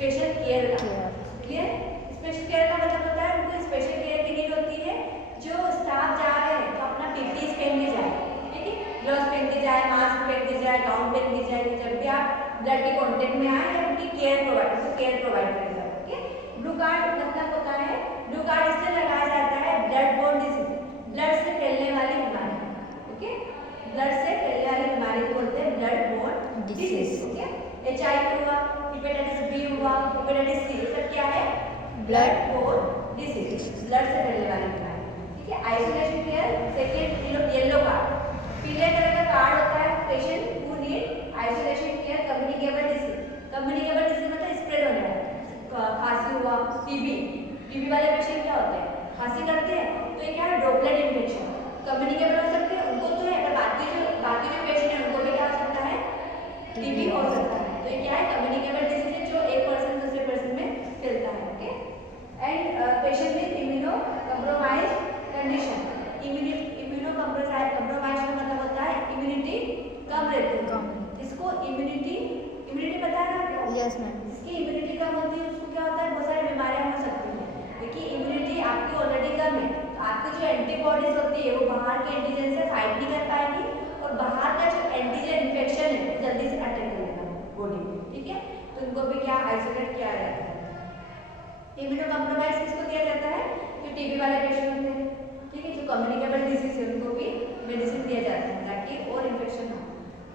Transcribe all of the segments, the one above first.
Special care का। Clear? Special care का मतलब होता है उनको स्पेशल केयर की नीड होती है। जो स्टाफ जा रहे हैं तो अपना पीपीई पहन के जाए, ठीक है, ग्लव्स पहन के जाए, मास्क पहन के जाए, गाउन पहन के जाए, जब भी आप ब्लड के कांटेक्ट में आए या उनकी केयर प्रोवाइड करेगा। ठीक है? ब्लू कार्ड मतलब होता है, ब्लू कार्ड इसलिए लगाया जाता है ब्लड बोर्न डिजीज, ब्लड से फैलने वाली बीमारी। ओके, ब्लड से फैलने वाली बीमारी को बोलते हैं blood borne disease. Okay, HIV हुआ, हेपेटाइटिस B हुआ, हेपेटाइटिस C, ये सब क्या है? ब्लड बोर्न डिजीज, ब्लड से फैलने वाली बीमारी। ठीक है? Isolation care second yellow card, पीले कलर का कार्ड होता है patient who need isolation care communicable disease. Communicable disease मतलब स्प्रेड होने वाला, खांसी हुआ, टीबी वाले पेशेंट क्या होते हैं? खांसी करते हैं तो ये क्या है? Droplet infection. कम्युनिकेबल हो सकते हैं उनको तो है, पर बाकी जो पेशेंट है उनको भी क्या हो सकता है? टीबी हो सकता है। तो ये क्या है? कम्युनिकेबल डिजीज है जो एक पर्सन दूसरे पर्सन में फैलता है। Okay, and patient with immuno compromised condition. Immuno compromise का मतलब होता है इम्यूनिटी कम रहती है। इसको इम्यूनिटी पता है ना आपको? Yes ma'am. इसकी इम्यूनिटी कम होती है उसको क्या होता है? बहुत सारी बीमारियां हो सकती हैं। देखिए इम्यूनिटी आपकी ऑलरेडी कम है तो आपकी जो एंटीबॉडीज होती है वो बाहर के एंटीजन से फाइट नहीं कर पाएगी और बाहर का जो एंटीजन इन्फेक्शन है वो जल्दी से अटैक करेगा बॉडी में। ठीक है, तो उनको भी क्या आइसोलेट किया जाता है। इम्यूनो कम्प्रोमाइज किसको दिया जाता है? जो टीबी वाले पेशेंट होते हैं, ठीक है, जो कम्युनिकेबल डिजीज है उनको भी मेडिसिन दिया जाता है ताकि और इन्फेक्शन ना हो।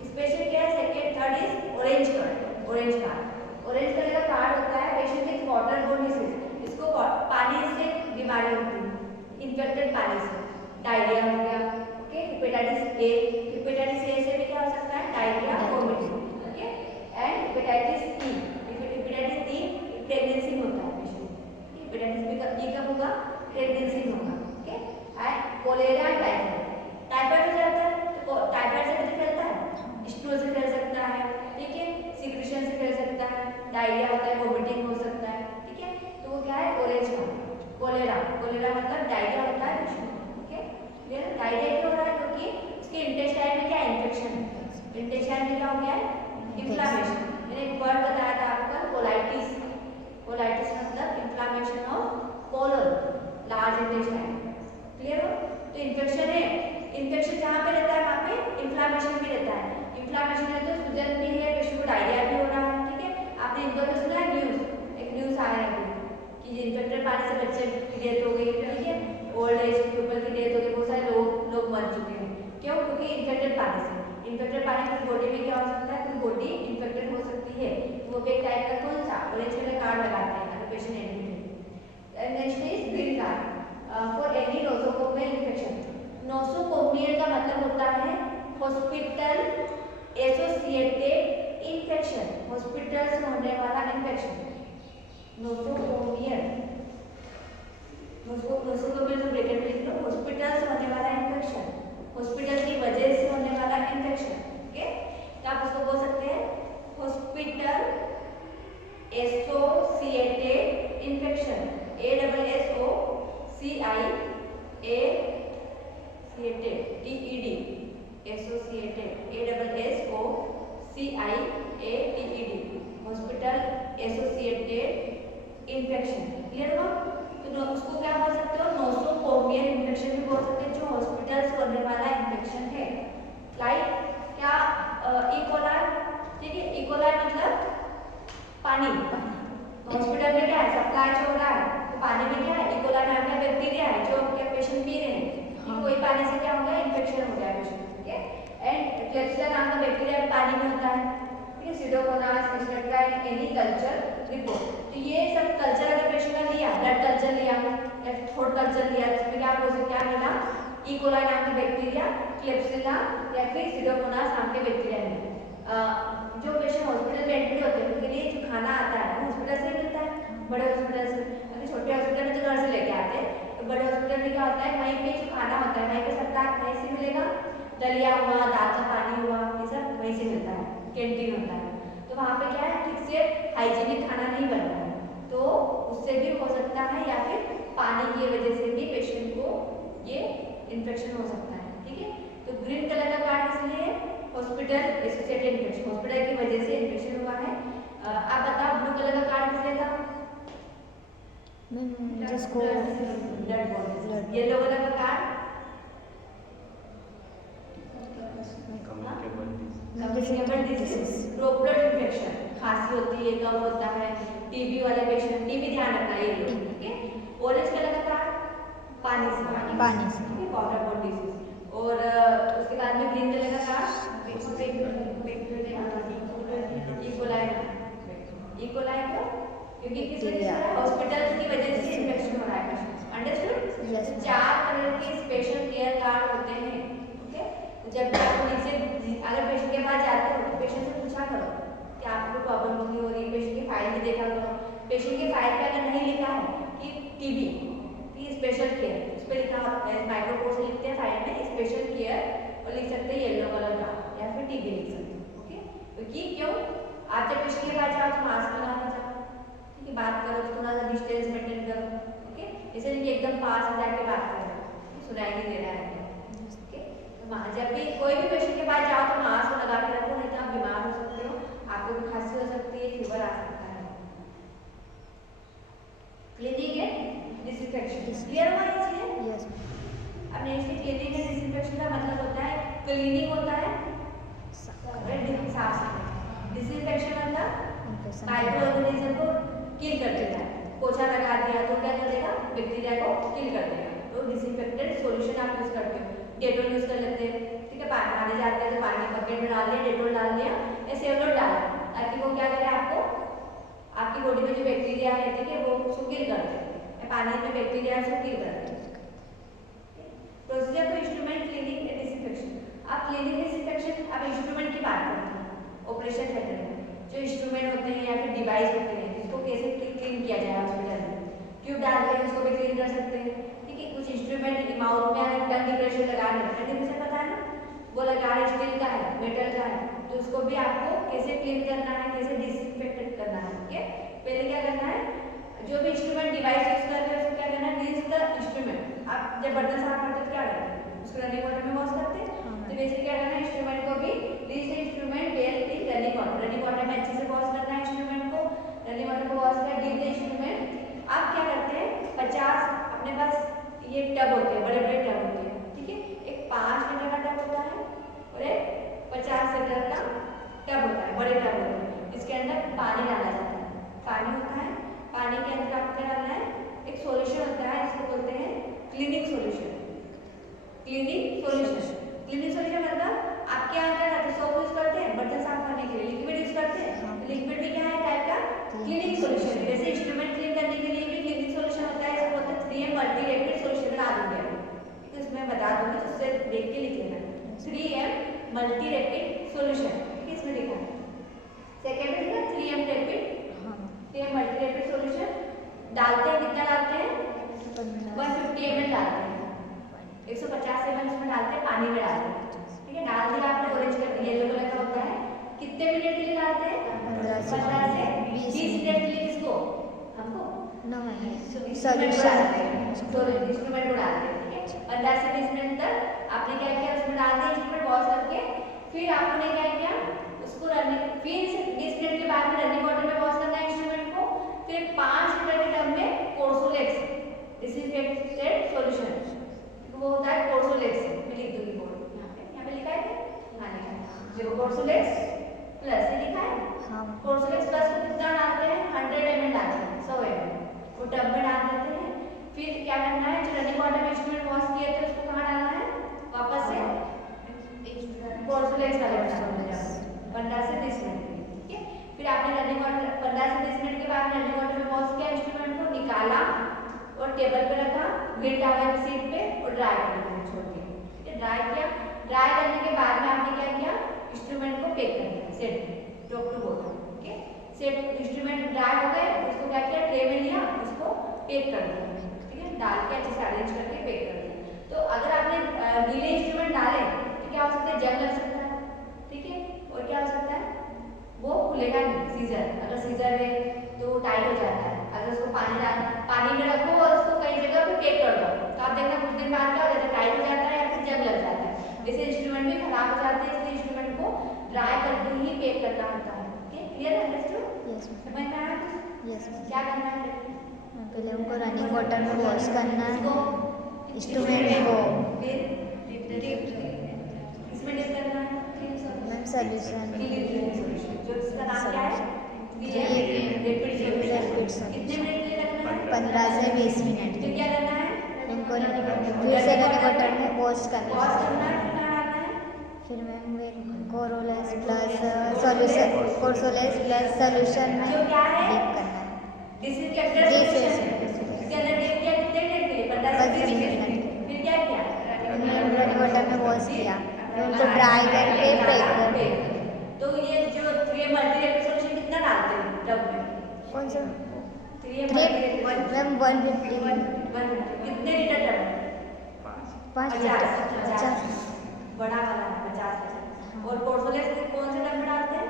Special care second third is orange card. Orange colour का कार्ड होता है patient with water borne disease. इसको पानी से बीमारी होती है, इन्फेक्टेड पानी से, डायरिया हो गया। ओके, हेपेटाइटिस ए से भी क्या हो सकता है? Diarrhoea, vomiting. Okay, and hepatitis E, hepatitis E pregnancy में होता है पेशेंट। हेपेटाइटिस बी कब होगा? प्रेगनेंसी में होगा। ओके, एंड कोलेरा टाइफाइड हो जाता है तो टाइफाइड से किसे फैलता है? स्टूल से फैल सकता है। ठीक है, सिक्रेशन से फैल सकता है, डायरिया होता है, वोमिटिंग हो सकता है। ठीक है, तो वो क्या है? Orange card. कोलेरा मतलब डायरिया होता है पेशेंट। Okay, clear? डायरिया क्यों हो रहा है? क्योंकि उसके इंटेस्टाइन में क्या इन्फेक्शन है, इंटेस्टाइन में क्या हो गया है? इन्फ्लामेशन। मैंने एक वर्ड बताया था आपको कोलाइटिस। कोलाइटिस मतलब inflammation of colon, large intestine. Clear हो? तो इन्फेक्शन है, इन्फेक्शन जहाँ पे रहता है वहाँ पे इन्फ्लामेशन भी रहता है। इन्फ्लामेशन है तो सूजन भी है, पेशेंट को डायरिया भी हो रहा है। ठीक है, आपने इनको भी सुना है न्यूज़, एक न्यूज़ आया है कि इन्फेक्टेड पानी से बच्चे की डेथ हो गई। ठीक है, ओल्ड एज पीपल की डेथ हो गई, बहुत सारे लोग मर चुके हैं। क्यों? क्योंकि इन्फेक्टेड पानी से। इन्फेक्टेड पानी से बॉडी में क्या हो सकता है? तो बॉडी इन्फेक्टेड हो सकती है। वो भी एक टाइप का कौन सा? ऑरेंज कलर कार्ड लगाते हैं अगर पेशेंट एडमिट है। Next is green card for any nosocomial infection. Nosocomial का मतलब होता है हॉस्पिटल एसोसिएटेड इन्फेक्शन, हॉस्पिटल से होने वाला इन्फेक्शन। नोसोकोमियल तो ब्रैकेट में लिख लो, हॉस्पिटल से होने वाला इन्फेक्शन, हॉस्पिटल की वजह से होने वाला इन्फेक्शन। ओके, तो आप उसको बोल सकते हैं hospital associated infection, hospital associated infection. Clear हुआ? तो उसको क्या बोल सकते हो? नोसोकोमियल इन्फेक्शन भी बोल सकते हैं, जो हॉस्पिटल से होने वाला इन्फेक्शन है। लाइक क्या? इकोलाई। ठीक है, इकोलाई मतलब पानी। हॉस्पिटल में क्या है? सप्लाई जो हो रहा है तो पानी में क्या है? इकोलाई नाम का बैक्टीरिया है जो क्या पेशेंट पी रहे हैं। वही पानी से क्या हो गया? इन्फेक्शन हो गया पेशेंट। ठीक है, एंड क्लेप्सिला नाम का बैक्टीरिया पानी में होता है। ठीक है, सीडोमोनास इसका एनी कल्चर रिपोर्ट। तो ये सब कल्चर अगर पेशेंट ने लिया, ब्लड कल्चर लिया या थ्रोट कल्चर लिया, तो इसमें क्या मिला? ई कोलाई नाम का बैक्टीरिया, क्लेप्सिला या फिर सीडोमोनास नाम के बैक्टीरिया मिले। जो पेशेंट हॉस्पिटल में एडमिट होते हैं उनके लिए जो खाना आता है वो हॉस्पिटल से मिलता है, बड़े हॉस्पिटल से। अगर छोटे हॉस्पिटल में तो घर से लेके आते हैं, तो बड़े हॉस्पिटल में क्या होता है? वहीं पे जो खाना होता है वहीं पे सबका वहीं से मिलेगा। दलिया हुआ, दाल का पानी हुआ, ये सब वहीं से मिलता है, कैंटीन होता है। तो वहाँ पे क्या है? ठीक से हाइजीनिक खाना नहीं बनता है, तो उससे भी हो सकता है, या फिर पानी की वजह से भी पेशेंट को ये इन्फेक्शन हो सकता है। ठीक है, तो ग्रीन कलर का कार्ड इसलिए हॉस्पिटल एसोसिएटेड इन्फेक्शन, हॉस्पिटल की वजह से इन्फेक्शन हुआ है। आप बताओ ब्लू कलर का कार्ड इसको ब्लड बॉडीज। येलो कलर का card communicable disease, droplet infection, खांसी होती है, कफ होता है, टीबी वाले पेशेंट, टीबी ध्यान रखना ये लोग, ठीक है। ऑरेंज कलर का कार्ड पानी से, पानी से, ठीक है, वाटर बोर्न डिजीज। और उसके बाद में ग्रीन कलर का कार्ड इकोलाई को, क्योंकि किस वजह से हॉस्पिटल की वजह से इन्फेक्शन हो रहा है। अंडरस्टूड? Yes. 4 कलर के स्पेशल केयर कार्ड होते हैं, ओके। तो जब भी आप नीचे अगर पेशेंट के पास जाते हो तो पेशेंट से पूछा करो कि आपको प्रॉब्लम क्यों हो रही है, पेशेंट की फाइल भी देखा करो। पेशेंट की फाइल पे अगर नहीं लिखा है कि टीबी स्पेशल केयर, उस पर लिखा होता है, माइक्रो कोड से लिखते हैं फाइल में स्पेशल केयर, और लिख सकते हैं येलो कलर का, या फिर टीबी लिख सकते हैं, ओके। क्योंकि क्यों आप जब पेशेंट के पास जाओ तो मास्क लगा के जाओ, ठीक है, बात करो, थोड़ा सा डिस्टेंस मेंटेन करो, ओके। इसे नहीं कि एकदम पास में जाके बात करो, सुनाई नहीं दे रहा है, ओके। तो जब भी कोई भी पेशेंट के पास जाओ तो मास्क लगा के रखो, नहीं तो आप बीमार हो सकते हो, आपको भी खांसी हो सकती है, फीवर आ सकता है। क्लीनिंग एंड डिसइंफेक्शन क्लियर हुआ ये चीज़? यस। अब नेक्स्ट क्लीनिंग एंड डिसइंफेक्शन का मतलब होता है क्लीनिंग होता है साफ सफाई, डिसइंफेक्शन मतलब माइक्रो ऑर्गेनिज्म को किल कर देता है। पोछा लगा दिया तो क्या कर देगा? बैक्टीरिया को किल कर देगा। तो डिसइंफेक्टेंट सॉल्यूशन आप यूज करते हो, डेटॉल यूज कर लेते हैं, ठीक है। पानी जाते हैं तो पानी बकेट में डाल दिया, डेटॉल डाल दिया या सेवलॉट डाला, ताकि वो क्या करे, आपको आपकी बॉडी में जो बैक्टीरिया है, ठीक है, वो उसको किल कर दे, पानी में बैक्टीरिया से किल कर दे। Procedure to instrument cleaning and disinfection. आप क्लीनिंग डिसइंफेक्शन अब इंस्ट्रूमेंट की बात करते हैं ऑपरेशन थिएटर में, जो इंस्ट्रूमेंट होते हैं या फिर डिवाइस होते हैं जिसको कैसे क्लीन किया जाए हॉस्पिटल में। ट्यूब डालते हैं उसको भी क्लीन कर सकते हैं, ठीक है। कुछ इंस्ट्रूमेंट माउथ में अगर टंग प्रेशर लगा रहे हैं, टंग प्रेशर पता है ना, वो लगा रहे, स्टील का है, मेटल का है, तो उसको भी आपको कैसे क्लीन करना है, कैसे डिसइंफेक्ट करना है, ठीक है। पहले क्या करना है, जो भी इंस्ट्रूमेंट डिवाइस यूज कर रहे हैं उसको क्या करना है, रीज द इंस्ट्रूमेंट। आप जब बर्तन साफ करते हो क्या करते हैं, उसको रनिंग वाटर में वॉश करते हैं, तो वैसे क्या करना है, इंस्ट्रूमेंट को भी rinse the instrument where the running water में अच्छे से वॉश करना है इंस्ट्रूमेंट को, रनिंग वाटर को वॉश कर रीज द इंस्ट्रूमेंट। आप क्या करते हैं, 50 अपने पास ये टब होते हैं, बड़े बड़े टब होते हैं, ठीक है। एक 5 लीटर का टब होता है और एक 50 लीटर का टब होता है, बड़े टब होते हैं। इसके अंदर पानी डाला जाता है, पानी होता है, पानी के अंदर आपको क्या डालना है, एक सॉल्यूशन होता है जिसको बोलते हैं क्लीनिंग सॉल्यूशन। क्लीनिंग सॉल्यूशन मतलब आप क्या करते हैं, सोप यूज करते हैं बर्तन साफ करने के लिए, लिक्विड यूज करते हैं, लिक्विड भी क्या है, टाइप का क्लीनिंग सॉल्यूशन। जैसे इंस्ट्रूमेंट क्लीन करने के लिए भी क्लीनिंग सॉल्यूशन होता है, इसको बोलते हैं 3M मल्टी रैपिड सॉल्यूशन। बता दूंगी तो इसमें बता दूंगी, तो उससे देख के लिख लेना 3M मल्टी रैपिड सॉल्यूशन, ठीक है, इसमें लिखा है। सेकेंड है 3M rapid, 3M multi rapid solution डालते हैं, कितना डालते हैं, 150 ml डालते हैं, 150 ml उसमें डालते हैं, पानी में डालते हैं, ठीक है। डाल दिया आपने, ऑरेंज कर दिया, येलो कलर का होता है। कितने मिनट के लिए डालते हैं, 15 से 20 मिनट के लिए। किसको, हमको इंस्ट्रूमेंट को डालते हैं, इंस्ट्रूमेंट को डालते हैं, ठीक है। 15 से 20 मिनट तक आपने क्या किया, उसमें डाल दिया, इंस्ट्रूमेंट वॉश करके, फिर आपने क्या किया, उसको रनिंग, फिर 20 मिनट के बाद में रनिंग वाटर में वॉश करना है इंस्ट्रूमेंट को, फिर 5 लीटर के टब में कोर्सोलेक्स डिसइंफेक्टेड सॉल्यूशन, वो होता है कोर्सोलेक्स, मैं लिख दूंगी बोर्ड यहाँ पे लिखा है, हाँ लिखा है, जो कोर्सोलेक्स प्लस ये लिखा है, कोर्सोलेक्स प्लस को कितना डालते हैं, 100 ml डालते हैं, 100 ml वो टब में डाल देते हैं। फिर क्या करना है, जो रनिंग वाटर में इंस्ट्रूमेंट वॉश किए थे उसको कहाँ डालना है, वापस से कोर्सोलेक्स डालना है 15 से 20 मिनट, ठीक है। फिर आपने रनिंग वाटर 15 से 20 मिनट के बाद रनिंग वाटर में वॉश किया, इंस्ट्रूमेंट को निकाला और टेबल पे रखा, ग्रीन टॉवल सीट पे, और ड्राई करना है, छोड़ के ड्राई किया। ड्राई करने के बाद में आपने क्या किया, इंस्ट्रूमेंट को पैक कर दिया सेट में, top to bottom, okay. Set instrument dry हो गए, उसको क्या किया, ट्रे में लिया, उसको पैक कर दिया, ठीक है, डाल के अच्छे से अरेंज करके पैक कर दिया। तो अगर आपने गीले इंस्ट्रूमेंट डाले तो क्या हो सकता है, जंग लग सकता है, ठीक है, और क्या हो सकता है, वो खुलेगा नहीं, सीजर, अगर सीजर है तो टाइट हो जाता है। अगर उसको पानी में रखो और उसको कई जगह पे पैक कर दो, तो आप देखना कुछ दिन बाद क्या हो जाता है, टाइट हो जाता है या फिर जंग लग जाता है, वैसे इंस्ट्रूमेंट भी खराब हो जाते हैं, इसलिए इंस्ट्रूमेंट को ड्राई करके ही पैक करना होता है, ओके। क्लियर है, अंडरस्टूड? समझ में आया? क्या करना है, पहले उनको रनिंग वाटर में वॉश करना है, इंस्ट्रूमेंट को इसमें डिप करना है मैम सोल्यूशन जो इसका नाम क्या है लिक्विड सॉल्यूशन। कितने मिनट के लिए रखना है? 15 से 20 मिनट फिर क्या करना है? इनको फिर से रनिंग वाटर में वॉश करना वॉश है। करना है, फिर क्या डालना है? फिर ma'am Korsolex plus solution Korsolex plus solution में जो क्या है? डिप करना है। डिसइंफेक्टेड जी, सॉल्यूशन सर। इसके अंदर डिप किया कितने मिनट के लिए? 15 से 20 मिनट के लिए। फिर क्या किया? रनिंग वाटर में वॉश किया, फिर उनको ड्राई करके पैक कर दिया। तो ये जो 3 मल्टी लिक्विड सॉल्यूशन कितना डालते हैं टब में? कौन सा 3 मल्टी लिक्विड मैम 150 कितने लीटर टब में? 5 50 बड़ा वाला है 50 और कोर्सोलेस कौन से टब में डालते हैं?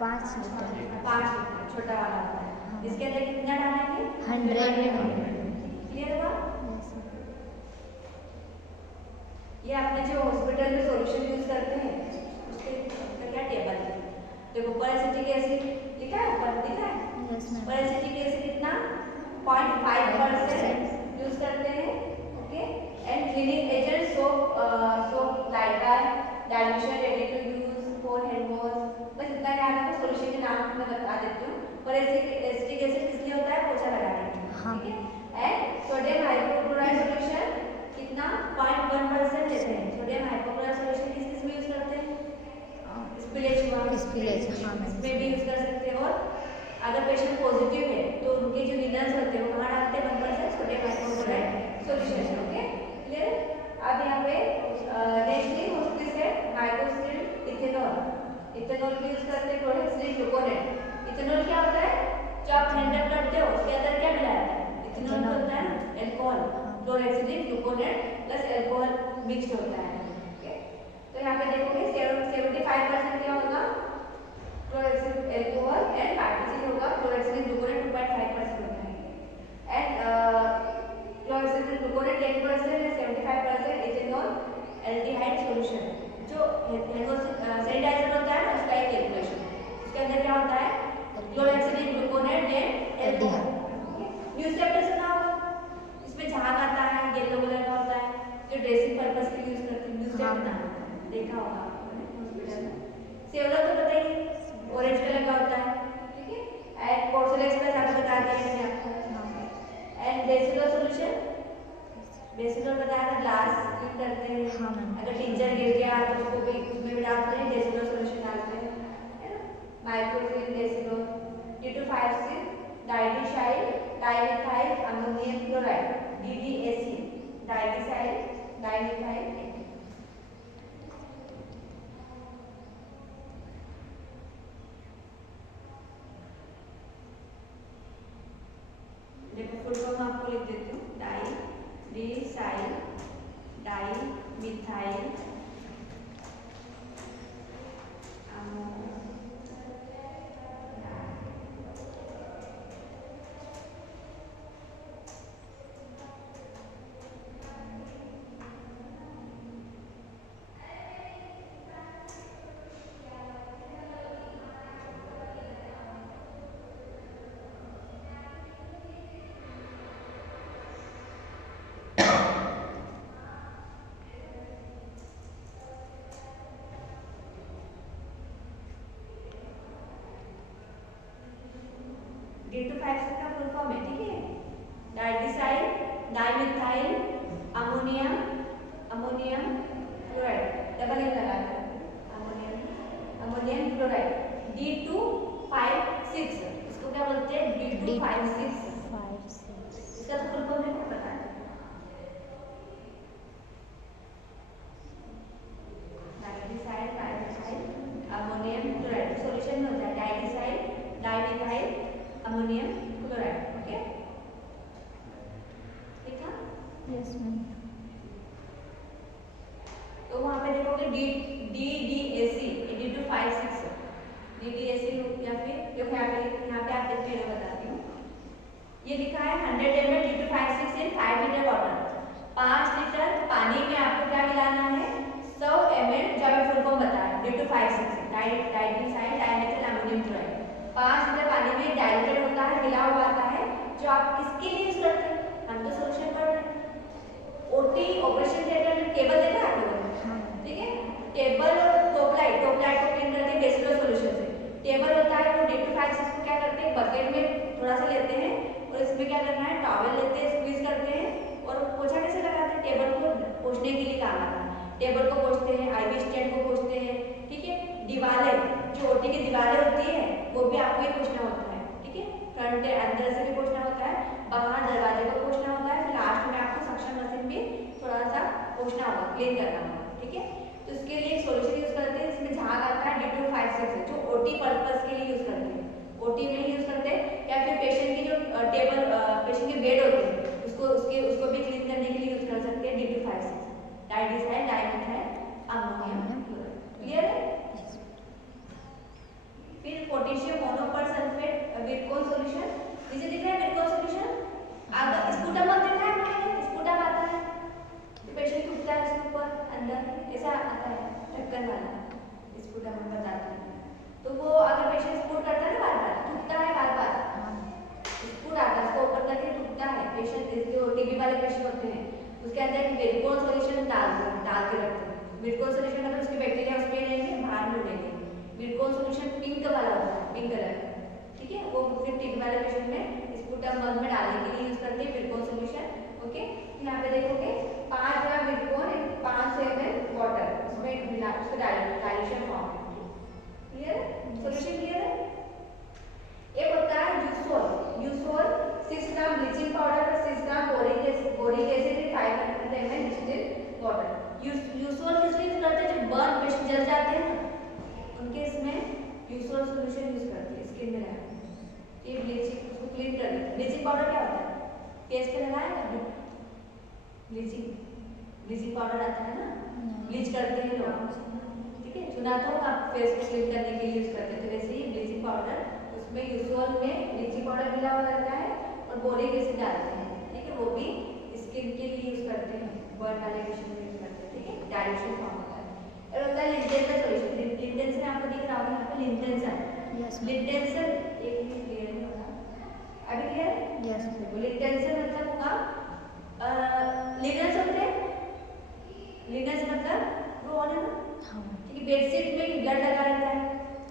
5 लीटर 5 लीटर छोटा वाला होता है। इसके अंदर कितना डालेंगे? 100। क्लियर हुआ? ये आपने जो हॉस्पिटल में सॉल्यूशन यूज करते हैं उसका क्या टेबल है? देखो परएसिटिक एसिड लिखा है ऊपर, दिखा है? Yes ma'am. परएसिटिक एसिड कितना 0.5% यूज करते हैं। Okay and cleaning agent soap like a dilution ready to use for hand wash. बस इतना याद रखो। सॉल्यूशन के नाम मैं बता देती हूँ। परएसिटिक एसिड किस लिए होता है? पोछा लगाने के लिए। हाँ। ठीक है एंड सोडियम हाइपोक्लोराइड सॉल्यूशन कितना 0.1% लेते हैं। सोडियम हाइपोक्लोराइड सॉल्यूशन किस किस में यूज करते हैं? स्पिलेज हुआ, स्पिलेज, हाँ मैम। इसमें भी यूज कर सकते हैं। और अगर पेशेंट पॉजिटिव है तो उनके जो लीनर्स होते हैं वो कहाँ डालते हैं? 1% sodium hypochlorite solution. Okay clear? अब यहाँ पे नेक्स्ट थिंग उसके से माइक्रोसिल इथेनॉल। इथेनॉल भी यूज करते हैं। क्लोरोहेक्सिल ग्लूकोनेट। इथेनॉल क्या होता है? जो आप हैंडल करते हो उसके अंदर क्या मिलाया जाता है? इथेनॉल होता है ना, alcohol. Chlorhexidine gluconate plus alcohol mix होता है। ओके तो यहाँ पे देखोगे 75% क्या होगा? क्लोरोहेक्सिल अल्कोहल एंड पार्टिसिल होगा। क्लोरोहेक्सिल ग्लूकोनेट 2.5% होता है एंड क्लोरोहेक्सिल ग्लूकोनेट 10% या 75% इथेनॉल एल्डिहाइड सॉल्यूशन। जो सैनिटाइजर होता है ना उसका एक कैलकुलेशन उसके अंदर क्या होता है? क्लोरोहेक्सिल ग्लूकोनेट एंड अल्कोहल। न्यूज़पेपर सुना होगा, इसमें झाग आता है येलो कलर का होता है जो ड्रेसिंग पर्पस के लिए यूज करते हैं। न्यूज़पेपर ना देखा होगा हॉस्पिटल में। सेवलर तो बताइए ऑरेंज कलर का होता है। ठीक है एंड कोर्सोलेस प्लस आपको बता दिया मैंने आपको। एंड बेसिलर सॉल्यूशन, बेसिलर बताया था ग्लास यूज करते हैं। हाँ मैम। अगर टिंचर गिर गया तो उसको भी उसमें भी डालते हैं बेसिलर सॉल्यूशन डालते हैं, है ना? माइक्रोफिल बेसिलर D256 didecyl dimethyl ammonium chloride DDAC didecyl dimethyl. देखो फुल फॉर्म आपको लिख देती हूँ। डाइडिसाइल डाइमिथाइल D256 का फुल फॉर्म है। ठीक है didecyl dimethyl ammonium chloride double M लगा दो अमोनियम क्लोराइड D256 इसको क्या बोलते हैं? D256 इसका तो फुल फॉर्म है पता है? डाइडिसाइल अमोनियम क्लोराइड सॉल्यूशन में होता है didecyl dimethyl ammonium chloride. Okay ठीक है? Yes ma'am. तो वहां पे देखोगे DDAC D256 DDAC या फिर जो यहाँ पे आप देखते हैं बताती हूँ। ये लिखा है 100 ml D256 इन 5 लीटर वाटर। 5 लीटर पानी में आपको क्या मिलाना है? 100 ml जो अभी फुल फॉर्म बताया D256 didecyl dimethyl ammonium chloride. 5 litre पानी में डाइल्यूटेड होता है, मिला हुआ आता है जो आप में थोड़ा सा लेते हैं और इसमें क्या करना है, टॉवल लेते हैं, स्क्वीज करते हैं और पोछा कैसे लगाते हैं, टेबल को पोछने के लिए काम आता है। टेबल को पोछते हैं, आईवी स्टैंड को पोछते हैं, ठीक है। दीवारें, जो ओटी की दीवारें होती है वो भी आपको ही पोछना होता है, ठीक है। फ्रंट अंदर से भी पोछना होता है, बाहर दरवाजे को पोछना होता है, फिर लास्ट में आपको सक्शन मशीन भी थोड़ा सा पोछना होगा, क्लीन करना होगा, ठीक है। तो इसके लिए सोल्यूशन यूज करते हैं, इसमें झाग आता है D256 जो ओटी पर्पस के लिए यूज करते हैं, ओटी में यूज करते हैं, या फिर पेशेंट की जो टेबल पेशेंट के बेड होते हैं उसको भी क्लीन करने के लिए यूज कर सकते हैं D256, didecyl dimethyl ammonium chloride, clear है। फिर पोटेशियम मोनोपरसल्फेट विरकोन सॉल्यूशन, नीचे दिख रहा है विरकोन सॉल्यूशन। अगर स्पुटम मत देखा है मैंने, स्पुटम आता है पेशेंट टूटता है उसके ऊपर अंदर ऐसा आता है ढक्कन वाला, स्पुटम हम बताते हैं। तो वो अगर पेशेंट स्पुट करता है ना बार बार, टूटता है बार बार, स्पुट आता है उसको ऊपर करके टूटता है, पेशेंट जो टीबी वाले पेशेंट होते हैं उसके अंदर विरकोन सॉल्यूशन डाल के रखते हैं। विरकोन सॉल्यूशन मतलब उसके बैक्टीरिया उसमें रहेंगे, बाहर नहीं उड़ेंगे। विरकोन सॉल्यूशन पिंक वाला होता है, पिंक कलर, ठीक है। वो फिर टीबी वाले पेशेंट में स्पुटम बग में डालने के लिए यूज करते हैं विरकोन सॉल्यूशन, ओके। यहाँ पे देखोगे 5 ग्राम विरकोन 500 ml वाटर, उसमें मिला उसका डाइल्यूशन फॉर्म है, क्लियर है, सॉल्यूशन क्लियर है। एक होता है यूसोल 6 ग्राम ब्लीचिंग पाउडर और 6 gram boric acid 500 ml distilled water. Eusol किस लिए यूज करते हैं, जब बर्न पेशेंट जल जाते हैं ना उनके इसमें यूसोल सॉल्यूशन यूज करते हैं, स्किन में लगाते हैं, ये ब्लीचिंग उसको क्लीन कर देते हैं। ब्लीचिंग पाउडर क्या होता है, फेस पे लगाया कभी ब्लीचिंग पाउडर आता है ना, ब्लीच करते हैं लोग, ठीक है, सुना तो आप फेस को क्लीन करने के लिए यूज करते हैं। तो वैसे ही ब्लीचिंग पाउडर, उसमें यूसोल में ब्लीचिंग पाउडर मिला हुआ रहता है और बोरिक एसिड डालते हैं, ठीक है, वो भी स्किन के लिए यूज करते हैं, बर्न वाले पेशेंट में यूज करते हैं, ठीक है, डाइल्यूशन फॉर्म होता है। और होता है लिंटेंसन सॉल्यूशन, लिंटेंसन आपको दिख रहा होगा यहाँ पे लिंटेंसन, लिंटेंसन एक ही क्लियर नहीं हो रहा अभी, क्लियर, यस, लिंटेंसन मतलब होगा लिनन होते हैं, लिनन मतलब वो होना ना, ठीक है, बेडशीट में ब्लड लगा रहता है,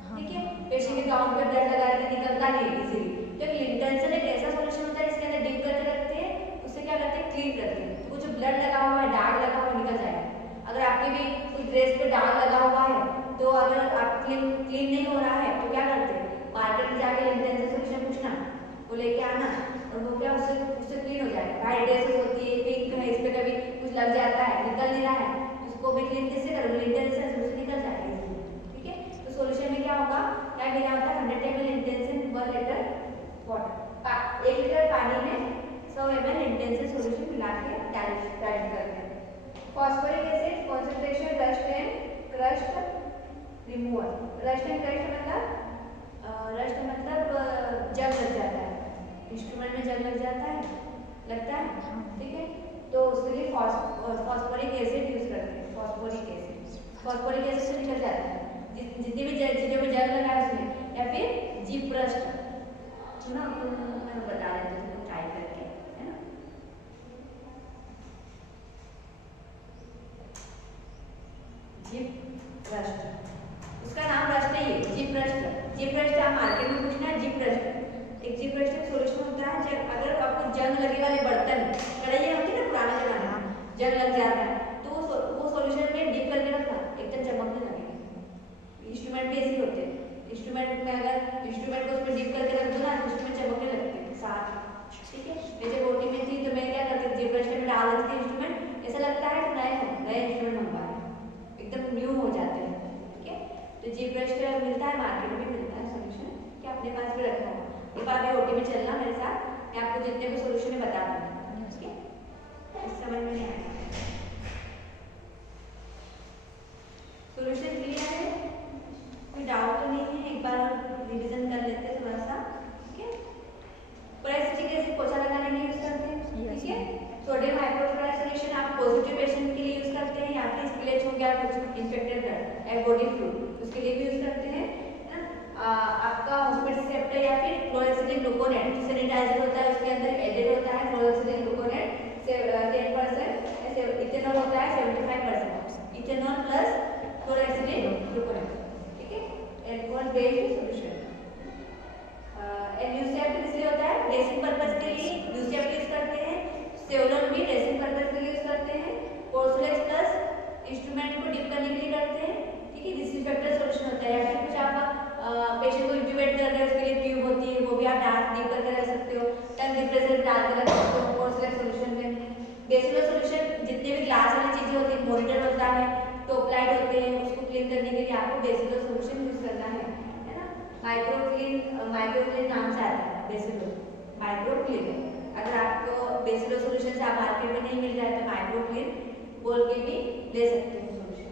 ठीक है, पेशेंट के गाउन पे ब्लड लगा रहता है, निकलता नहीं है इजीली। तो लिंटेंसन एक ऐसा सॉल्यूशन होता है इसके अंदर डिप करके रखते हैं, उससे क्या करते हैं, क्लीन करते हैं, तो वो जो ब्लड लगा हुआ है, दाग लगा हुआ निकल जाएगा। अगर आपके भी कोई ड्रेस पे दाग लगा हुआ है तो अगर आप क्लीन नहीं हो रहा है तो क्या करते हैं, मार्केट में जाके लिंटेंसन सॉल्यूशन पूछना, वो लेके आना और वो क्या उससे क्लीन हो जाएगा। वाइट ड्रेसेस होती है, पिंक है, इस पे कभी कुछ लग जाता है, निकल नहीं रहा है, उसको भी क्लीन कैसे करोगे, लिंटेंसन से निकल जाएगा, ठीक है। तो सॉल्यूशन में क्या होगा, क्या मिला होता है 100 ml लिंटेंसन 1 लीटर वाटर, 1 लीटर पानी में 100 ml लिंटेंसन सॉल्यूशन मिला के डाइल्यूट करते हैं। Phosphoric acid concentration rust and crust removal, rust and crust मतलब जंग लग जाता है, इंस्ट्रूमेंट में जंग लग जाता है, लगता है, ठीक है, तो उसके लिए फॉस्फोरिक एसिड यूज करते हैं। फॉस्फोरिक एसिड से निकल जाता है जितने भी चीजों में जंग लगा है उसमें, या फिर जिप्रस्ट, सुना मैं बता देती हूँ ट्राई करके, है ना। जिप्रस्ट, उसका नाम रस्ट है, ये जिप्रस्ट आप मार्केट में पूछना है, जिप्रस्ट एक जिप्रस्ट सॉल्यूशन होता है। जब अगर आपको जंग लगे वाले बर्तन, कढ़ाई होती है ना पुराने जमाने में, जंग लग जाता है तो वो सॉल्यूशन में डिप करके रखना, एकदम चमकने लगेगा। इंस्ट्रूमेंट भी ऐसे होते हैं, इंस्ट्रूमेंट में अगर इंस्ट्रूमेंट को उसमें डिप करके रख दो ना तो इंस्ट्रूमेंट चमकने लगते हैं साथ, ठीक है। मैं जब ओटी में थी तो मैं क्या करती थी, जिप्रस्ट में डाल देती थी इंस्ट्रूमेंट, ऐसा लगता है नए इंस्ट्रूमेंट मंगवाए, एकदम न्यू हो जाते हैं, ठीक है। तो जिप्रस्ट मिलता है, मार्केट में मिलता है सॉल्यूशन, कि अपने पास भी रखा होगा। एक बार भी ओटी में चलना मेरे साथ, मैं आपको जितने भी सॉल्यूशन बता दूंगी, ठीक है, इस समझ में नहीं आएगा। सॉल्यूशन क्लियर है, कोई डाउट तो नहीं है, एक बार रिवीजन कर लेते हैं थोड़ा सा, ठीक है। प्रेसिटिक एसिड पोछा लगाने के लिए यूज करते हैं, ठीक है। सोडियम हाइपोक्लोराइड सॉल्यूशन आप पॉजिटिव पेशेंट के लिए यूज करते हैं, या फिर स्प्लैश हो गया कुछ इन्फेक्टेड ब्लड या बॉडी फ्लूइड, उसके लिए भी यूज करते हैं। आपका हॉस्पिटल सेप्टर या फिर क्लोरोक्सिडिन ग्लूकोनेट सैनिटाइजर होता है, उसके अंदर एडेड होता है क्लोरोक्सिडिन ग्लूकोनेट 10%, ऐसे इथेनॉल होता है 75%, इथेनॉल प्लस क्लोरोक्सिडिन ग्लूकोनेट, ठीक है, एल्कोहल बेस्ड सॉल्यूशन। एंड यूसेप्ट ड्रेसिंग पर्पज के लिए यूसेफ यूज करते हैं, सेवलॉन भी ड्रेसिंग पर्पज के लिए यूज करते हैं, पोर्सोलेक्स प्लस इंस्ट्रूमेंट को डिप करने के लिए करते हैं, ठीक है। डिसइंफेक्टेंट सॉल्यूशन होता है, या फिर कुछ आप पेशेंट को इंट्यूबेट कर रहे हैं उसके लिए ट्यूब होती है, वो भी आप डार्क डिप करके रख सकते हो, टंग डिप्रेशर डाल के रख सकते हो पोर्सोलेक्स सॉल्यूशन में। बेसिलो सॉल्यूशन जितने भी ग्लास वाली चीजें होती है, मॉनिटर होता है, टॉप लाइट होते हैं, उसको क्लीन करने के लिए आपको बेसिलो सॉल्यूशन यूज करना है ना। माइक्रोक्लीन नाम से आता है बेसिलो, माइक्रोक्लीन। अगर आपको बेसिलो सॉल्यूशन से आप मार्केट में नहीं मिल रहा है तो माइक्रोक्लीन बोल के भी ले सकते हैं सॉल्यूशन।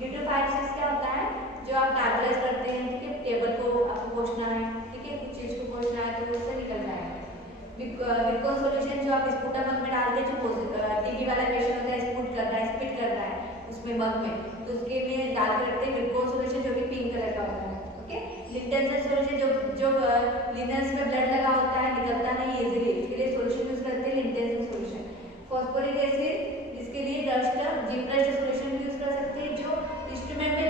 डिटोफाइसिस क्या होता है, जो आप गार्गलाइज करते हैं, ठीक है, टेबल को आपको पोंछना है, ठीक है, कुछ चीज को पोंछना है तो उससे निकल जाएगा। विकोन सॉल्यूशन जो आप स्पूटा मग में डालते हैं, जो टीबी वाला पेशेंट होता है, स्पूट कर रहा है, स्पिट कर रहा है उसमें मग में, तो उसके में डाल के रखते हैं विकोन सॉल्यूशन जो कि पिंक कलर का होता है, ओके। लिंटेंसल सॉल्यूशन जो लिनर्स में ब्लड लगा होता है, निकलता नहीं इजीली, इसके लिए सॉल्यूशन यूज करते हैं लिंटेंसल सॉल्यूशन। फॉस्फोरिक एसिड इसके लिए डस्ट जिम्प्रेस्ड सॉल्यूशन यूज कर सकते हैं, जो इंस्ट्रूमेंट में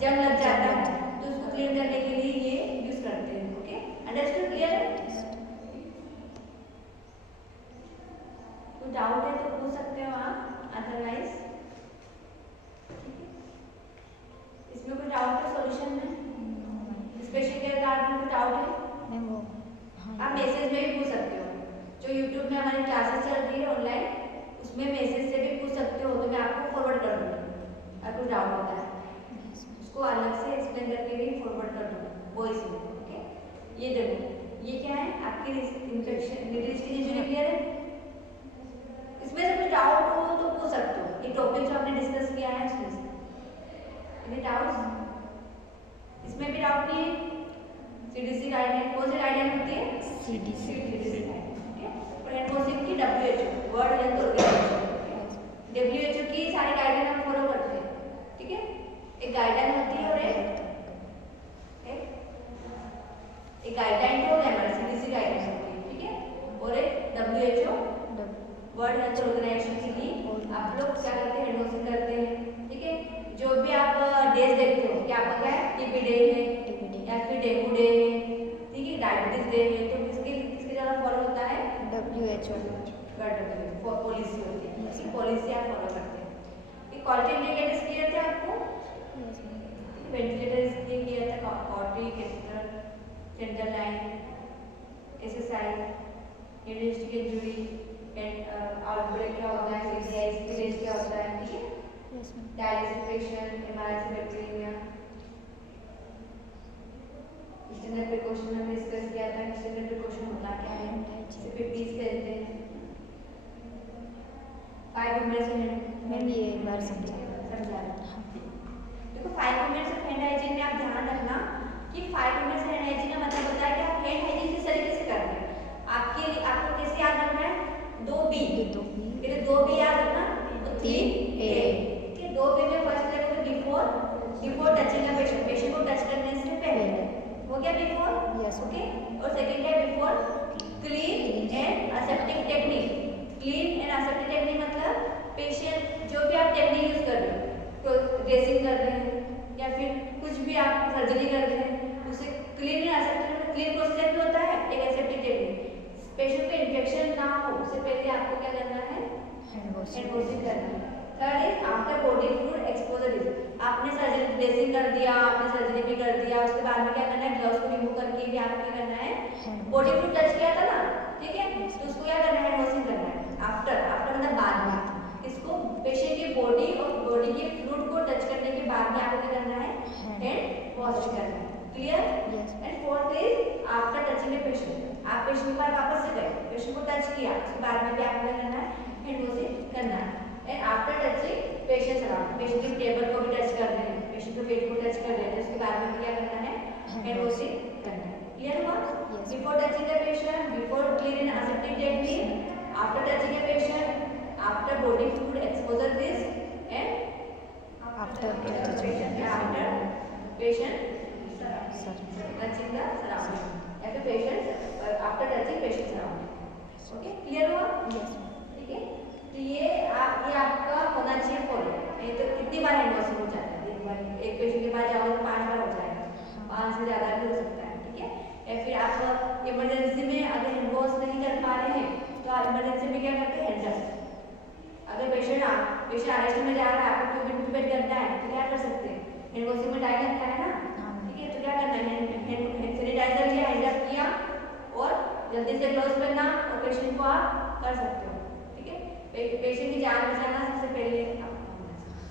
जंग लग जाता है तो उसको क्लीन करने के लिए ये यूज करते हैं, ओके। अंडरस्टूड, क्लियर है? डाउट है तो पूछ सकते हो आप, अदरवाइज इसमें कोई डाउट है सॉल्यूशन में? स्पेशल केयर कार्ड में कोई डाउट है? मैम वो आप मैसेज में भी पूछ सकते हो, जो यूट्यूब में हमारी क्लासेस चल रही है ऑनलाइन, उसमें मैसेज से भी पूछ सकते हो, तो मैं आपको फॉरवर्ड कर दूँगी। अगर कोई डाउट होता है उसको अलग से एक्सप्लेन करके भी फॉरवर्ड कर दूँगी वॉइस में, ओके। ये देखो, ये क्या है आपकी इन्फेक्शन लिस्ट इंजरी, क्लियर है? इसमें से कुछ डाउट हो तो पूछ सकते हो, ये टॉपिक जो आपने डिस्कस किया है उसमें से एनी डाउट्स? इसमें भी डाउट नहीं है? सीडीसी गाइडलाइन, कौन सी गाइडलाइन होती है? CDC guideline, okay. और एनओसी की WHO, world health organisation, WHO की सारी गाइडलाइन हम फॉलो करते हैं, ठीक है। एक गाइडलाइन होती है और एक गाइडलाइन तो हमारी सीडीसी गाइडलाइन होती है, ठीक है, और एक डब्ल्यूएचओ वर्ल्ड हेल्थ ऑर्गेनाइजेशन के लिए आप लोग क्या करते हैं, एनओसी करते हैं, ठीक है। जो भी आप डेज देखते हो कि आपका क्या है, टीबी डे है या फिर डेंगू डे है, ठीक है, डायबिटीज डे है, तो किसके द्वारा फॉलो होता है? WHO पॉलिसी होती है, इसकी पॉलिसी आप फॉलो करते हैं। ये क्वालिटी इंडिकेटर्स क्लियर थे आपको? वेंटिलेटर इसलिए किया था, कॉर्टी, catheter, central line, SSI, industrial injury, outbreak क्या होता है, सीरियस क्या होता है, ठीक है, dialysis patient, MRI bacteria, standard precaution हमने डिस्कस किया था, स्टैंडर्ड प्रिकॉशन होता क्या है, इसे 50 कहते हैं। 5 मिनट्स मैम ये एक बार समझा देखो 5 मिनट्स ऑफ हैंड हाइजीन में आप ध्यान रखना कि 5 मिनट्स हैंड हाइजीन का मतलब होता है कि आप हैंड हाइजीन किस तरीके से कर रहे हैं। आपको कैसे याद रखना है? 2B, फिर 2B याद रखना, तो 3A, ठीक है। 2B में फर्स्ट देखो बिफोर टचिंग अ पेशेंट को टच करने से पहले हो गया बिफोर, यस, ओके। और सेकंड है before clean and aseptic technique. Clean and aseptic technique मतलब पेशेंट जो भी आप टेक्निक यूज कर रहे हो, तो ड्रेसिंग कर रहे हैं या फिर कुछ भी आप सर्जरी कर रहे हैं, उसे clean and aseptic, clean procedure भी होता है, एक असेप्टिक टेक्निक। पेशेंट को इन्फेक्शन ना हो उससे पहले आपको क्या करना है? हैंड वॉशिंग करना है। Third is after body fluid exposure is, आपने सर्जरी ड्रेसिंग कर दिया, आपने सर्जरी भी कर दिया, उसके बाद में क्या करना है? ग्लव्स को रिमूव करके भी आपको क्या करना है? बॉडी फ्लूइड टच किया था ना, ठीक है, तो उसको क्या करना है? हैंड वॉशिंग करना है। आफ्टर मतलब बाद में, इसको पेशेंट की बॉडी और बॉडी के फ्लूइड को टच करने के बाद में आपको क्या करना है? हैंड वॉश करना है, clear? And fourth is after touching a patient, आप पेशेंट के पास वापस से गए, पेशेंट को टच किया, उसके बाद में भी आपको क्या करना है? हैंड वॉशिंग करना है। And after touching patient around, patient के टेबल को भी टच कर रहे हैं, पेशेंट के पेट को टच कर रहे हैं, उसके बाद में क्या करना है? हैंड वॉशिंग करना है, क्लियर हुआ? Before touching the patient, before clean and aseptic technique, after touching the patient, after body fluid exposure this, and after patient touching the surrounding या फिर patient after touching patient surrounding, okay, clear हुआ? ठीक है, तो ये आपका होना चाहिए फॉलो। नहीं तो कितनी बार हैंड वॉशिंग हो जाता है दिन भर, एक पेशेंट के पास जाओगे तो 5 बार हो जाएगा, 5 से ज़्यादा भी हो सकता है, ठीक है। या फिर आप इमरजेंसी में अगर वाले हैं तो आप इमरजेंसी में क्या करते हैं, हैंडल। अगर पेशेंट आरएसटी में जा रहा है, आपको ट्यूब इंटूबेट करना है तो क्या कर सकते हैं, हैंड वॉशिंग में टाइम लगता है ना, ठीक है। तो क्या करना है, हैंड सैनिटाइजर लिया, हैंड रब किया और जल्दी से ग्लोव्स पहना और पेशेंट को आप कर सकते हो, ठीक है। पेशेंट की जान बचाना सबसे पहले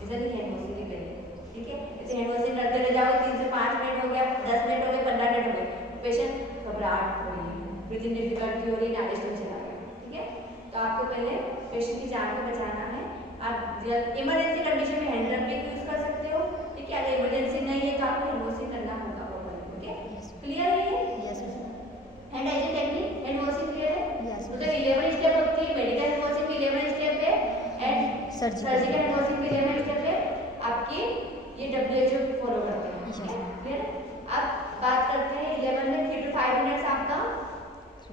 ऐसा नहीं, हैंड वॉशिंग के पहले, ठीक है। ऐसे हैंड वॉशिंग करते रह जाओ, 3 से 5 मिनट हो गया, 10 मिनट हो गए, 15 मिनट हो गए, पेशेंट घबराहट हो रही है, ब्रीथिंग डिफिकल्टी हो रही है, आरएसटी में चला गया, ठीक है। तो आपको पहले पेशेंट की जान को बचाना है। आप इमरजेंसी कंडीशन में हैंड रब भी यूज कर सकते हो, ठीक है। अगर इमरजेंसी नहीं है तो आपको हैंड वॉशिंग करना होगा प्रॉपर्ली, ओके। क्लियर है ये? Yes hand hygiene technique, hand washing clear है? यस। तो 11 स्टेप होती है, मेडिकल हैंड वॉशिंग में 11 स्टेप है एंड सर्जिकल हैंड वॉशिंग में 11 स्टेप है। आपकी ये WHO फॉलो करते हैं, ठीक है, क्लियर। अब बात करते हैं 11 में 3 to 5 मिनट्स आपका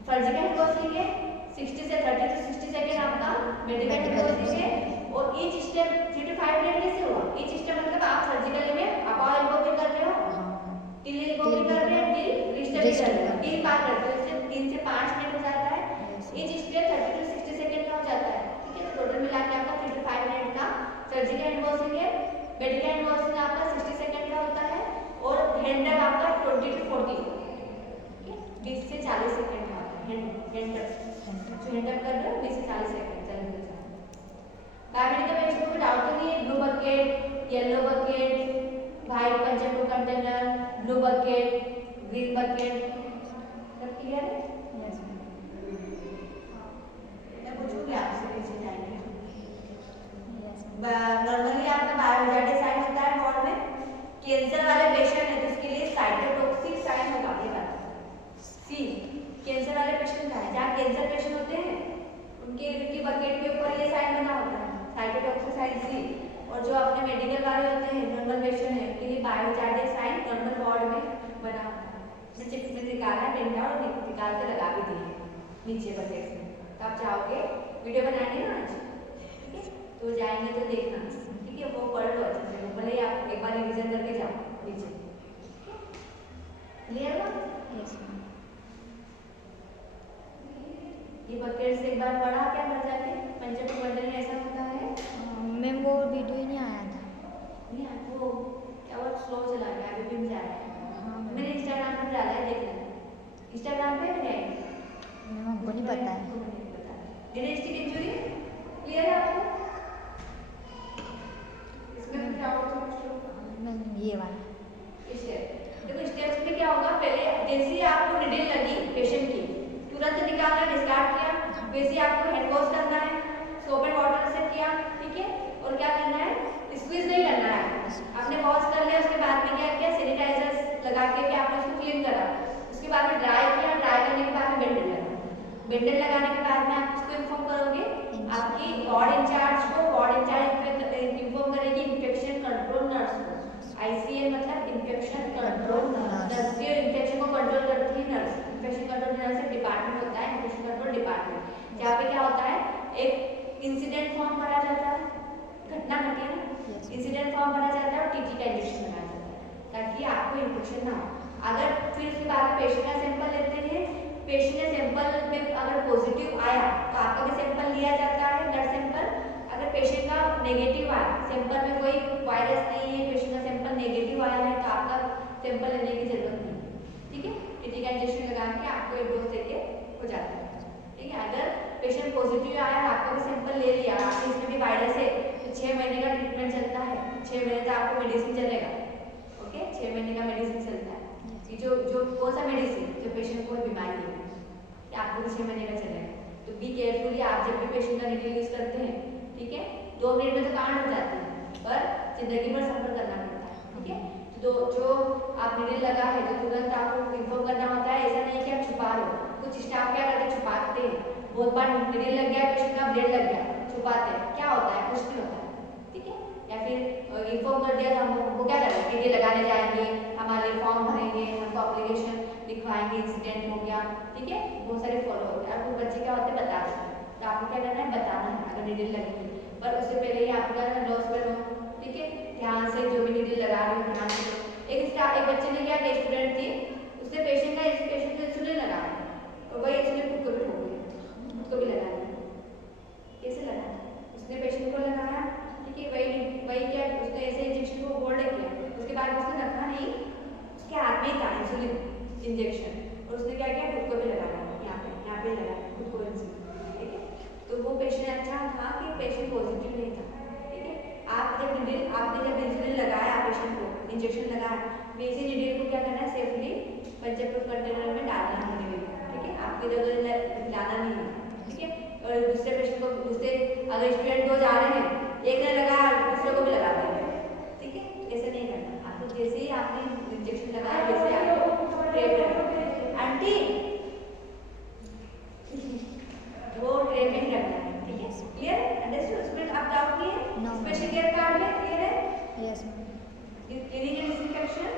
सर्जिकल हैंड वॉशिंग है, 30 to 60 सेकंड आपका मेडिकल हैंड वॉशिंग है। और ईच स्टेप 3 to 5 मिनट कैसे हुआ, ईच स्टेप मतलब आप सर्जिकल में अपार एल्बो भी कर रहे हो, टिल एल्बो भी कर रहे हो, टिल रिस्ट भी कर रहे हो, 3 बार करते हो, इससे 3 से 5 मिनट हो जाता है। ईच स्टेप 30 to 60 सेकंड का हो जाता है, ठीक है। तो टोटल मिला के आपका 3 to 5 मिनट का सर्जिकल हैंड वॉशिंग है। मेडिकल हैंड वॉशिंग आपका 60 सेकंड का होता है और हैंड रब आपका 20 to 40, 20 से 40 सेकंड का होता है। हैंड रब कर रहे हो 20 से 40 सेकंड चल। बायोमेडिकल पेशेंट को डाउट तो नहीं है, blue bucket, yellow bucket, white puncture container, blue bucket, green bucket, सब क्लियर है? यस। मैं पूछूंगी आपसे नीचे जाएंगे। यस। नॉर्मली आपका बायोजाइटिस साइन होता है वार्ड में, कैंसर वाले पेशेंट है तो उसके लिए साइटोटॉक्सिक साइन होगा, ये बात सी। कैंसर वाले पेशेंट का है, जहाँ कैंसर पेशेंट होते हैं उनकी बकेट के ऊपर ये साइन बना होता है, साइटोटॉक्सिक साइन सी। और जो अपने मेडिकल वाले होते हैं, नॉर्मल पेशेंट है, उनके लिए बायोजाइटिस साइन नॉर्मल वार्ड में बना होता है। मैं चिप में निकाला है, प्रिंट आउट निकाल के लगा भी दी है नीचे बकेट में। तो आप चाहोगे वीडियो बनाएंगे ना आज, ठीक है, तो जाएंगे तो देखना, ठीक है, वो पढ़ लो अच्छे से, भले ही आप एक बार रिविजन करके जाओ नीचे, क्लियर हुआ? यस। ये बकेट से एक बार पढ़ा क्या घर जाके, पंचर टू बंडल में ऐसा होता है। मैम वो वीडियो ही नहीं आया था। नहीं आपको क्या बहुत स्लो चला गया, अभी भी जा रहा है। हाँ मैंने इंस्टाग्राम पर डाला है, देख लेना। इंस्टाग्राम पे है, मैम हमको नहीं पता है। डिस्ट्रिक्ट इंजरी क्लियर है आपको? इसमें कुछ डाउट हो? मैम ये वाला स्टेप देखो, स्टेप्स में क्या होगा, पहले जैसे ही आपको निडल लगी पेशेंट की, तुरंत निकालना, डिस्कार्ड किया, वैसे ही आपको हैंड वॉश करना है, सोप एंड वाटर से किया, ठीक है। और क्या करना है, स्क्वीज नहीं करना है, आपने वॉश कर लिया, उसके बाद में क्या किया, सैनिटाइजर लगा के आपने उसको क्लीन करा, उसके बाद में ड्राई किया, ड्राई करने के बाद में बैंडेज लगा, बैंडेज लगाने के बाद में आप उसको इन्फॉर्म करोगे आपकी वार्ड इंचार्ज को, वार्ड इंचार्ज इन्फॉर्म करेगी इन्फेक्शन कंट्रोल नर्स को। ICN मतलब इन्फेक्शन कंट्रोल नर्स, ये इन्फेक्शन को कंट्रोल करती है नर्स। इन्फेक्शन कंट्रोल नर्स एक डिपार्टमेंट होता है, इन्फेक्शन कंट्रोल डिपार्टमेंट, जहाँ पे क्या होता है, एक इंसिडेंट फॉर्म भरा जाता है, घटना घटी है ना, इंसिडेंट फॉर्म भरा जाता है और टीटी का इंजेक्शन लगाया जाता है ताकि आपको इन्फेक्शन ना हो। अगर फिर उसके बाद में पेशेंट का सैंपल लेते हैं, पेशेंट ने सैंपल में अगर पॉजिटिव आया तो आपका भी सैंपल लिया जाता है, ब्लड सैंपल। अगर पेशेंट का नेगेटिव आया, सैंपल में कोई वायरस नहीं है, पेशेंट का सैंपल नेगेटिव आया है तो आपका सैंपल लेने की जरूरत नहीं, ठीक है। टीटी का इंजेक्शन लगा के आपको एक डोज देके हो जाता है, ठीक है। अगर पेशेंट पॉजिटिव आया है, आपका भी सैंपल ले लिया, आपके इसमें भी वायरस है, तो 6 महीने का ट्रीटमेंट चलता है, 6 महीने तक आपको मेडिसिन चलेगा, ओके, 6 महीने का मेडिसिन चलता है। जो कौन सा मेडिसिन, जो पेशेंट को बीमारी है कि आपको भी 6 महीने का चलेगा। तो बी केयरफुली, आप जब भी पेशेंट का निडल यूज करते हैं, ठीक है, 2 मिनट में तो कांड हो जाती है, पर जिंदगी भर सफर करना पड़ता है, ठीक है। तो जो आप निडल लगा है तो तुरंत आपको इन्फॉर्म करना होता है, ऐसा नहीं है कि आप छुपा रहे हो। कुछ स्टाफ क्या करते हैं, छुपाते हैं, बहुत बार निडल लग गया, पेशेंट का ब्लड लग गया, छुपाते हैं, क्या होता है, कुछ नहीं होता है, ठीक है। या फिर इन्फॉर्म कर दिया तो हमको क्या करना है, निडल लगाने जाएंगे, हमारे फॉर्म भरेंगे, हमको एप्लीकेशन लिखवाएंगे, इंसिडेंट हो गया, ठीक है, बहुत सारे फॉलो होते हैं। और कुछ बच्चे क्या होते हैं, बता देते हैं, तो आपको क्या करना है, बताना है अगर निडल लगेगी, पर उससे पहले ही आपको क्या करना, ग्लोव्स पहनो, ठीक है, ध्यान से जो भी निडल लगा रहे हो ध्यान से। एक बच्चे ने क्या, स्टूडेंट थी, उसने पेशेंट का इंसुलिन लगा और वही इंसुलिन खुद को भी हो गई, लाना नहीं है, ठीक है। और दूसरे पेशेंट को दूसरे अगर स्टूडेंट दो जा रहे हैं, एक ने लगाया दूसरे को भी लगा देंगे, ठीक है। ऐसे नहीं करना आपको, जैसे ही आपने इंजेक्शन लगाया वैसे आपको ट्रे पे रखना, आंटी वो ट्रे में ही रखना है, ठीक है। Clear, understood? उसमें आप डाउट नहीं है? स्पेशल केयर कार्ड में क्लियर है? Yes ma'am. Cleaning and disinfection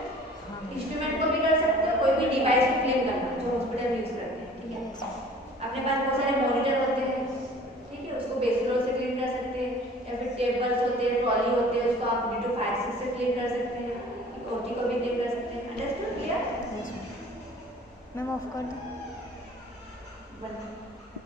instrument को भी कर सकते हो, कोई भी डिवाइस को क्लीन करना जो हॉस्पिटल में यूज करते हैं, ठीक है। अपने पास बहुत सारे मॉनिटर होते हैं, ठीक है, उसको बेसिनों से क्लीन कर सकते हैं, या फिर टेबल्स होते हैं, ट्रॉली होते हैं, उसको आप D2 5-6 से क्लीन कर सकते हैं, ओटी को भी क्लीन कर सकते हैं। Understood? Clear? Yes ma'am. Of कर दो। बंद।